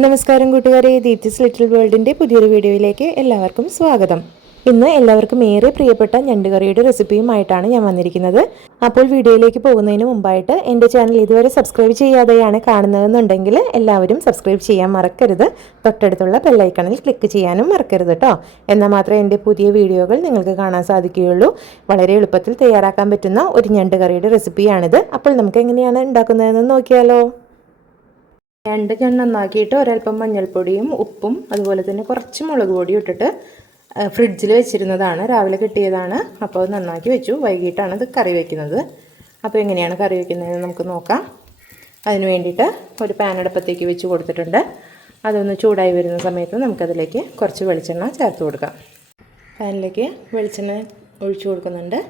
നമസ്കാരം കൂട്ടുകാരെ, ദീപ്തിസ് ലിറ്റിൽ വേൾഡിൻ്റെ പുതിയൊരു വീഡിയോയിലേക്ക് എല്ലാവർക്കും സ്വാഗതം. ഇന്ന് എല്ലാവർക്കും ഏറെ പ്രിയപ്പെട്ട ഞണ്ടുകറിയുടെ റെസിപ്പിയുമായിട്ടാണ് ഞാൻ വന്നിരിക്കുന്നത്. അപ്പോൾ വീഡിയോയിലേക്ക് പോകുന്നതിന് മുമ്പായിട്ട് എൻ്റെ ചാനൽ ഇതുവരെ സബ്സ്ക്രൈബ് ചെയ്യാതെയാണ് കാണുന്നതെന്നുണ്ടെങ്കിൽ എല്ലാവരും സബ്സ്ക്രൈബ് ചെയ്യാൻ മറക്കരുത്. തൊട്ടടുത്തുള്ള ബെല്ലൈക്കണിൽ ക്ലിക്ക് ചെയ്യാനും മറക്കരുത് കേട്ടോ. എന്നാൽ മാത്രമേ എൻ്റെ പുതിയ വീഡിയോകൾ നിങ്ങൾക്ക് കാണാൻ സാധിക്കുകയുള്ളൂ. വളരെ എളുപ്പത്തിൽ തയ്യാറാക്കാൻ പറ്റുന്ന ഒരു ഞണ്ടുകറിയുടെ റെസിപ്പിയാണിത്. അപ്പോൾ നമുക്ക് എങ്ങനെയാണ് ഉണ്ടാക്കുന്നതെന്ന് നോക്കിയാലോ. ഞണ്ട് ഞാൻ നന്നാക്കിയിട്ട് ഒരൽപ്പം മഞ്ഞൾപ്പൊടിയും ഉപ്പും അതുപോലെ തന്നെ കുറച്ച് മുളക് പൊടിയും ഇട്ടിട്ട് ഫ്രിഡ്ജിൽ വെച്ചിരുന്നതാണ്. രാവിലെ കിട്ടിയതാണ്. അപ്പോൾ നന്നാക്കി വെച്ചു. വൈകിട്ടാണ് ഇത് കറി വയ്ക്കുന്നത്. അപ്പോൾ എങ്ങനെയാണ് കറി വയ്ക്കുന്നതെന്ന് നമുക്ക് നോക്കാം. അതിന് വേണ്ടിയിട്ട് ഒരു പാൻ അടുപ്പത്തേക്ക് വെച്ച് കൊടുത്തിട്ടുണ്ട്. അതൊന്ന് ചൂടായി വരുന്ന സമയത്ത് നമുക്കതിലേക്ക് കുറച്ച് വെളിച്ചെണ്ണ ചേർത്ത് കൊടുക്കാം. പാനിലേക്ക് വെളിച്ചെണ്ണ ഒഴിച്ചു കൊടുക്കുന്നുണ്ട്.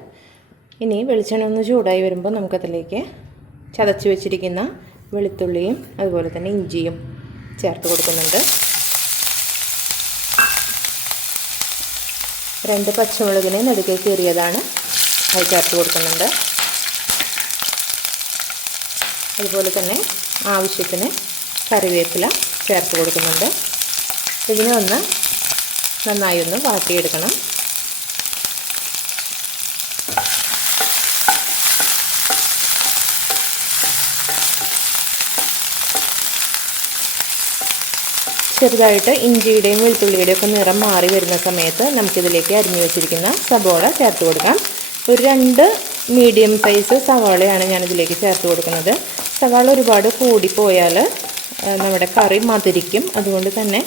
ഇനി വെളിച്ചെണ്ണ ഒന്ന് ചൂടായി വരുമ്പോൾ നമുക്കതിലേക്ക് ചതച്ച് വെച്ചിരിക്കുന്ന വെളുത്തുള്ളിയും അതുപോലെ തന്നെ ഇഞ്ചിയും ചേർത്ത് കൊടുക്കുന്നുണ്ട്. 2 പച്ചമുളകിനെ നടുക്കെ കീറിയതാണ്, അത് ചേർത്ത് കൊടുക്കുന്നുണ്ട്. അതുപോലെ തന്നെ ആവശ്യത്തിന് കറിവേപ്പില ചേർത്ത് കൊടുക്കുന്നുണ്ട്. ഇതിനെ ഒന്ന് നന്നായി ഒന്ന് വാട്ടിയെടുക്കണം. ചെറുതായിട്ട് ഇഞ്ചിയുടെയും വെളുത്തുള്ളിയുടെയും ഒക്കെ നിറം മാറി വരുന്ന സമയത്ത് നമുക്കിതിലേക്ക് അരിഞ്ഞു വെച്ചിരിക്കുന്ന സവോള ചേർത്ത് കൊടുക്കാം. ഒരു 2 മീഡിയം സൈസ് സവാളയാണ് ഞാനിതിലേക്ക് ചേർത്ത് കൊടുക്കുന്നത്. സവാള ഒരുപാട് കൂടിപ്പോയാൽ നമ്മുടെ കറി മധുരിക്കും. അതുകൊണ്ട് തന്നെ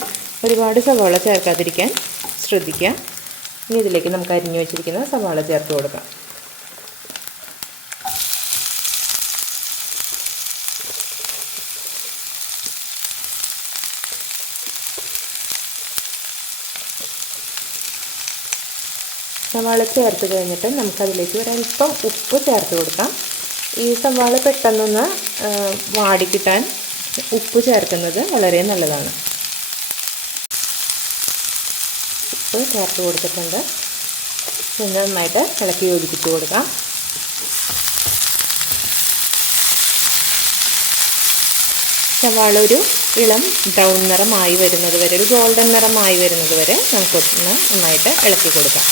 ഒരുപാട് സവാള ചേർക്കാതിരിക്കാൻ ശ്രദ്ധിക്കുക. ഇനി ഇതിലേക്ക് നമുക്ക് അരിഞ്ഞു വെച്ചിരിക്കുന്ന സവാള ചേർത്ത് കൊടുക്കാം. സവാള ചേർത്ത് കഴിഞ്ഞിട്ട് നമുക്കതിലേക്ക് ഒരല്പം ഉപ്പ് ചേർത്ത് കൊടുക്കാം. ഈ സവാള പെട്ടെന്നൊന്ന് വാടിക്കിട്ടാൻ ഉപ്പ് ചേർക്കുന്നത് വളരെ നല്ലതാണ്. ഉപ്പ് ചേർത്ത് കൊടുത്തിട്ടുണ്ട്. പിന്നെ നന്നായിട്ട് ഇളക്കി യോജിപ്പിച്ച് കൊടുക്കാം. സവാള ഒരു ഇളം ബ്രൗൺ നിറമായി വരുന്നത് വരെ, ഒരു ഗോൾഡൻ നിറമായി വരുന്നത് വരെ നമുക്കൊന്ന് നന്നായിട്ട് ഇളക്കി കൊടുക്കാം.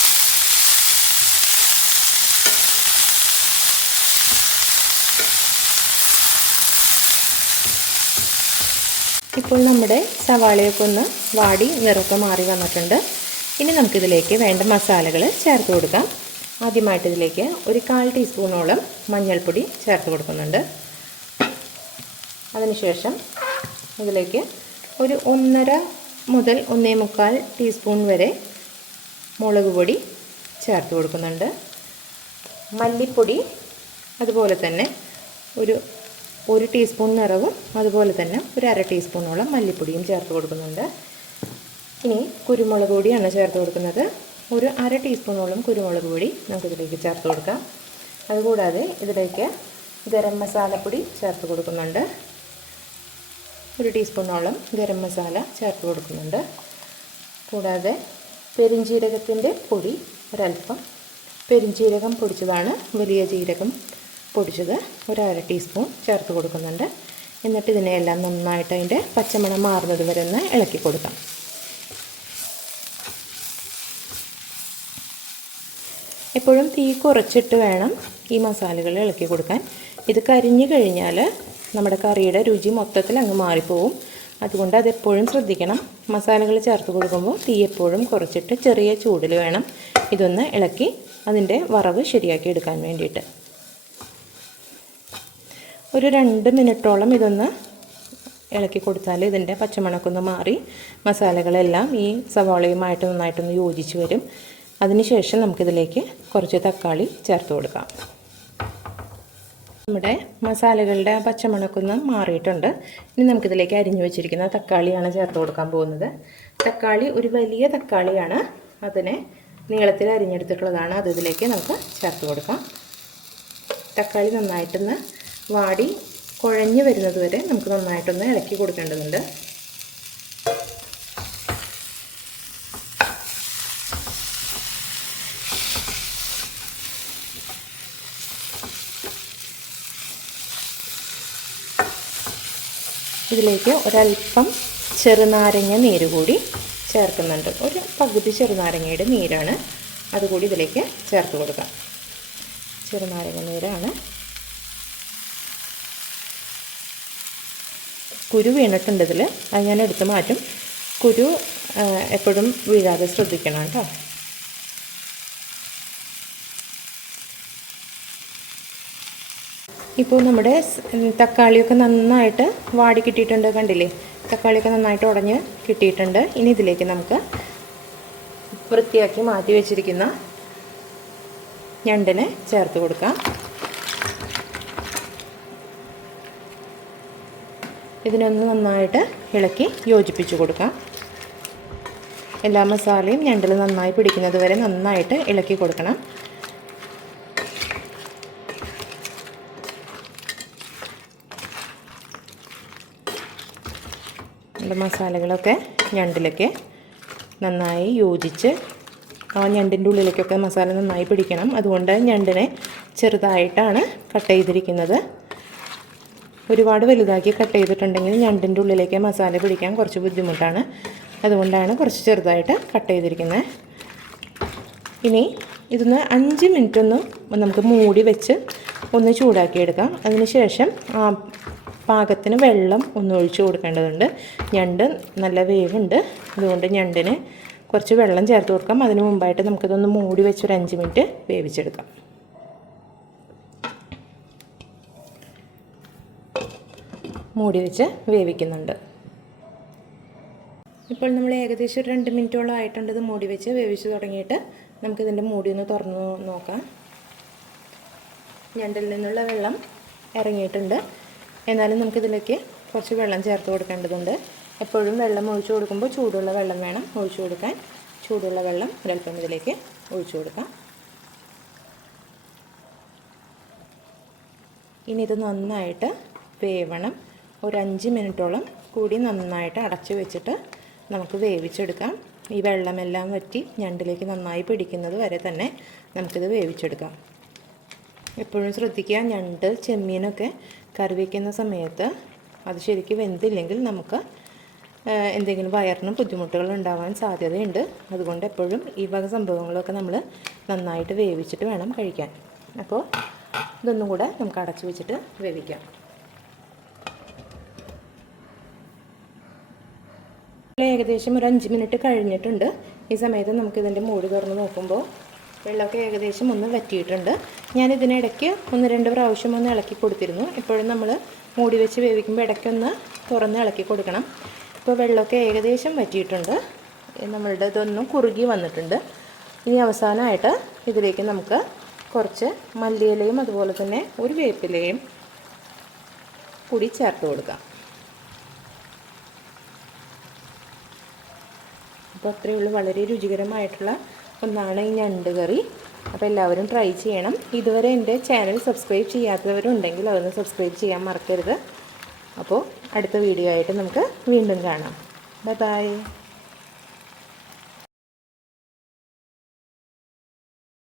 ഇപ്പോൾ നമ്മുടെ സവാളയൊക്കെ ഒന്ന് വാടി നിറമൊക്കെ മാറി വന്നിട്ടുണ്ട്. ഇനി നമുക്കിതിലേക്ക് വേണ്ട മസാലകൾ ചേർത്ത് കൊടുക്കാം. ആദ്യമായിട്ട് ഇതിലേക്ക് ഒരു 1/4 ടീസ്പൂണോളം മഞ്ഞൾപ്പൊടി ചേർത്ത് കൊടുക്കുന്നുണ്ട്. അതിനുശേഷം ഇതിലേക്ക് ഒരു 1.5 മുതൽ 1.25 ടീസ്പൂൺ വരെ മുളക് പൊടി ചേർത്ത് കൊടുക്കുന്നുണ്ട്. മല്ലിപ്പൊടി അതുപോലെ തന്നെ ഒരു 1 ടീസ്പൂൺ നിറവും അതുപോലെ തന്നെ ഒരു 1/2 ടീസ്പൂണോളം മല്ലിപ്പൊടിയും ചേർത്ത് കൊടുക്കുന്നുണ്ട്. ഇനി കുരുമുളക് പൊടിയാണ് ചേർത്ത് കൊടുക്കുന്നത്. ഒരു 1/2 ടീസ്പൂണോളം കുരുമുളക് പൊടി നമുക്കിതിലേക്ക് ചേർത്ത് കൊടുക്കാം. അതുകൂടാതെ ഇതിലേക്ക് ഗരം മസാലപ്പൊടി ചേർത്ത് കൊടുക്കുന്നുണ്ട്. 1 ടീസ്പൂണോളം ഗരം മസാല ചേർത്ത് കൊടുക്കുന്നുണ്ട്. കൂടാതെ പെരുംജീരകത്തിൻ്റെ പൊടി ഒരൽപ്പം, പെരുംജീരകം പൊടിച്ചതാണ്, വലിയ ജീരകം പൊടിച്ചത് ഒരു 1/2 ടീസ്പൂൺ ചേർത്ത് കൊടുക്കുന്നുണ്ട്. എന്നിട്ട് ഇതിനെയെല്ലാം നന്നായിട്ട് അതിൻ്റെ പച്ചമണം മാറുന്നത് വരെ ഒന്ന് ഇളക്കി കൊടുക്കാം. എപ്പോഴും തീ കുറച്ചിട്ട് വേണം ഈ മസാലകൾ ഇളക്കി കൊടുക്കാൻ. ഇത് കരിഞ്ഞു കഴിഞ്ഞാൽ നമ്മുടെ കറിയുടെ രുചി മൊത്തത്തിൽ അങ്ങ് മാറിപ്പോവും. അതുകൊണ്ട് അതെപ്പോഴും ശ്രദ്ധിക്കണം. മസാലകൾ ചേർത്ത് കൊടുക്കുമ്പോൾ തീ എപ്പോഴും കുറച്ചിട്ട് ചെറിയ ചൂടിൽ വേണം ഇതൊന്ന് ഇളക്കി അതിൻ്റെ വറവ് ശരിയാക്കി എടുക്കാൻ വേണ്ടിയിട്ട്. ഒരു 2 മിനിറ്റോളം ഇതൊന്ന് ഇളക്കി കൊടുത്താൽ ഇതിൻ്റെ പച്ചമണക്കൊന്ന് മാറി മസാലകളെല്ലാം ഈ സവാളയുമായിട്ട് നന്നായിട്ടൊന്ന് യോജിച്ച് വരും. അതിനുശേഷം നമുക്കിതിലേക്ക് കുറച്ച് തക്കാളി ചേർത്ത് കൊടുക്കാം. നമ്മുടെ മസാലകളുടെ പച്ചമണക്കൊന്ന് മാറിയിട്ടുണ്ട്. ഇനി നമുക്കിതിലേക്ക് അരിഞ്ഞു വെച്ചിരിക്കുന്ന തക്കാളിയാണ് ചേർത്ത് കൊടുക്കാൻ പോകുന്നത്. തക്കാളി ഒരു വലിയ തക്കാളിയാണ്, അതിനെ നീളത്തിൽ അരിഞ്ഞെടുത്തിട്ടുള്ളതാണ്. അത് ഇതിലേക്ക് നമുക്ക് ചേർത്ത് കൊടുക്കാം. തക്കാളി നന്നായിട്ടൊന്ന് വാടി കുഴഞ്ഞു വരുന്നത് വരെ നമുക്ക് നന്നായിട്ടൊന്ന് ഇളക്കി കൊടുക്കേണ്ടതുണ്ട്. ഇതിലേക്ക് ഒരൽപ്പം ചെറുനാരങ്ങ നീര് കൂടി ചേർക്കുന്നുണ്ട്. ഒരു പകുതി ചെറുനാരങ്ങയുടെ നീരാണ്, അതുകൂടി ഇതിലേക്ക് ചേർത്ത് കൊടുക്കാം. ചെറുനാരങ്ങ നീരാണ്. കുരു വീണിട്ടുണ്ട് ഇതിൽ, അത് ഞാൻ എടുത്ത് മാറ്റും. കുരു എപ്പോഴും വീഴാതെ ശ്രദ്ധിക്കണം കേട്ടോ. ഇപ്പോൾ നമ്മുടെ തക്കാളിയൊക്കെ നന്നായിട്ട് വാടി കിട്ടിയിട്ടുണ്ട്, കണ്ടില്ലേ? തക്കാളിയൊക്കെ നന്നായിട്ട് ഉടഞ്ഞ് കിട്ടിയിട്ടുണ്ട്. ഇനി ഇതിലേക്ക് നമുക്ക് വൃത്തിയാക്കി മാറ്റി വെച്ചിരിക്കുന്ന ഞണ്ടിനെ ചേർത്ത് കൊടുക്കാം. ഇതിനൊന്ന് നന്നായിട്ട് ഇളക്കി യോജിപ്പിച്ച് കൊടുക്കാം. എല്ലാ മസാലയും ഞണ്ടിൽ നന്നായി പിടിക്കുന്നത് വരെ നന്നായിട്ട് ഇളക്കി കൊടുക്കണം. മസാലകളൊക്കെ ഞണ്ടിലേക്ക് നന്നായി യോജിച്ച് ആ ഞണ്ടിൻ്റെ ഉള്ളിലേക്കൊക്കെ മസാല നന്നായി പിടിക്കണം. അതുകൊണ്ട് ഞണ്ടിനെ ചെറുതായിട്ടാണ് കട്ട് ചെയ്തിരിക്കുന്നത്. ഒരുപാട് വലുതാക്കി കട്ട് ചെയ്തിട്ടുണ്ടെങ്കിൽ ഞണ്ടിൻ്റെ ഉള്ളിലേക്ക് മസാല പിടിക്കാൻ കുറച്ച് ബുദ്ധിമുട്ടാണ്. അതുകൊണ്ടാണ് കുറച്ച് ചെറുതായിട്ട് കട്ട് ചെയ്തിരിക്കുന്നത്. ഇനി ഇതൊന്ന് 5 മിനിറ്റ് ഒന്ന് നമുക്ക് മൂടി വെച്ച് ഒന്ന് ചൂടാക്കിയെടുക്കാം. അതിനുശേഷം പാകത്തിന് വെള്ളം ഒന്ന് ഒഴിച്ച് കൊടുക്കേണ്ടതുണ്ട്. ഞണ്ട് നല്ല വേവുണ്ട്, അതുകൊണ്ട് ഞണ്ടിന് കുറച്ച് വെള്ളം ചേർത്ത് കൊടുക്കാം. അതിന് മുമ്പായിട്ട് നമുക്കിതൊന്ന് മൂടി വെച്ചൊരു 5 മിനിറ്റ് വേവിച്ചെടുക്കാം. മൂടി വെച്ച് വേവിക്കുന്നുണ്ട്. ഇപ്പോൾ നമ്മൾ ഏകദേശം ഒരു 2 മിനിറ്റോളം ആയിട്ടുണ്ട് ഇത് മൂടി വെച്ച് വേവിച്ച് തുടങ്ങിയിട്ട്. നമുക്കിതിൻ്റെ മൂടി ഒന്ന് തുറന്ന് നോക്കാം. ഞണ്ടിൽ നിന്നുള്ള വെള്ളം ഇറങ്ങിയിട്ടുണ്ട്. എന്നാലും നമുക്കിതിലേക്ക് കുറച്ച് വെള്ളം ചേർത്ത് കൊടുക്കേണ്ടതുണ്ട്. എപ്പോഴും വെള്ളം ഒഴിച്ചു കൊടുക്കുമ്പോൾ ചൂടുള്ള വെള്ളം വേണം ഒഴിച്ചു കൊടുക്കാൻ. ചൂടുള്ള വെള്ളം ഒരൽപ്പം ഇതിലേക്ക് ഒഴിച്ചു കൊടുക്കാം. ഇനി ഇത് നന്നായിട്ട് വേവണം. ഒരു 5 മിനിറ്റോളം കൂടി നന്നായിട്ട് അടച്ചു വെച്ചിട്ട് നമുക്ക് വേവിച്ചെടുക്കാം. ഈ വെള്ളമെല്ലാം വറ്റി ഞണ്ടിലേക്ക് നന്നായി പിടിക്കുന്നത് വരെ തന്നെ നമുക്കിത് വേവിച്ചെടുക്കാം. എപ്പോഴും ശ്രദ്ധിക്കുക, ഞണ്ട് ചെമ്മീനൊക്കെ കറി വയ്ക്കുന്ന സമയത്ത് അത് ശരിക്കും വെന്തില്ലെങ്കിൽ നമുക്ക് എന്തെങ്കിലും വയറിന് ബുദ്ധിമുട്ടുകൾ ഉണ്ടാവാൻ സാധ്യതയുണ്ട്. അതുകൊണ്ട് എപ്പോഴും ഈ വക സംഭവങ്ങളൊക്കെ നമ്മൾ നന്നായിട്ട് വേവിച്ചിട്ട് വേണം കഴിക്കാൻ. അപ്പോൾ ഇതൊന്നും കൂടെ നമുക്ക് അടച്ചു വെച്ചിട്ട് വേവിക്കാം. ഏകദേശം ഒരു 5 മിനിറ്റ് കഴിഞ്ഞിട്ടുണ്ട്. ഈ സമയത്ത് നമുക്കിതിൻ്റെ മൂടി തുറന്ന് നോക്കുമ്പോൾ വെള്ളമൊക്കെ ഏകദേശം ഒന്ന് വറ്റിയിട്ടുണ്ട്. ഞാനിതിനിടയ്ക്ക് 1-2 പ്രാവശ്യം ഒന്ന് ഇളക്കി കൊടുത്തിരുന്നു. ഇപ്പോഴും നമ്മൾ മൂടി വെച്ച് വേവിക്കുമ്പോൾ ഇടയ്ക്കൊന്ന് തുറന്ന് ഇളക്കി കൊടുക്കണം. ഇപ്പോൾ വെള്ളമൊക്കെ ഏകദേശം വറ്റിയിട്ടുണ്ട്. നമ്മളുടെ ഇതൊന്നും കുറുകി വന്നിട്ടുണ്ട്. ഇനി അവസാനമായിട്ട് ഇതിലേക്ക് നമുക്ക് കുറച്ച് മല്ലിയിലയും അതുപോലെ തന്നെ ഒരു വേപ്പിലയും കൂടി ചേർത്ത് കൊടുക്കാം. അപ്പോൾ അത്രയേ ഉള്ളൂ. വളരെ രുചികരമായിട്ടുള്ള ഒന്നാണ് ഈ ഞണ്ട് കറി. അപ്പോൾ എല്ലാവരും ട്രൈ ചെയ്യണം. ഇതുവരെ എൻ്റെ ചാനൽ സബ്സ്ക്രൈബ് ചെയ്യാത്തവരുണ്ടെങ്കിൽ അതൊന്ന് സബ്സ്ക്രൈബ് ചെയ്യാൻ മറക്കരുത്. അപ്പോൾ അടുത്ത വീഡിയോ ആയിട്ട് നമുക്ക് വീണ്ടും കാണാം. Bye bye.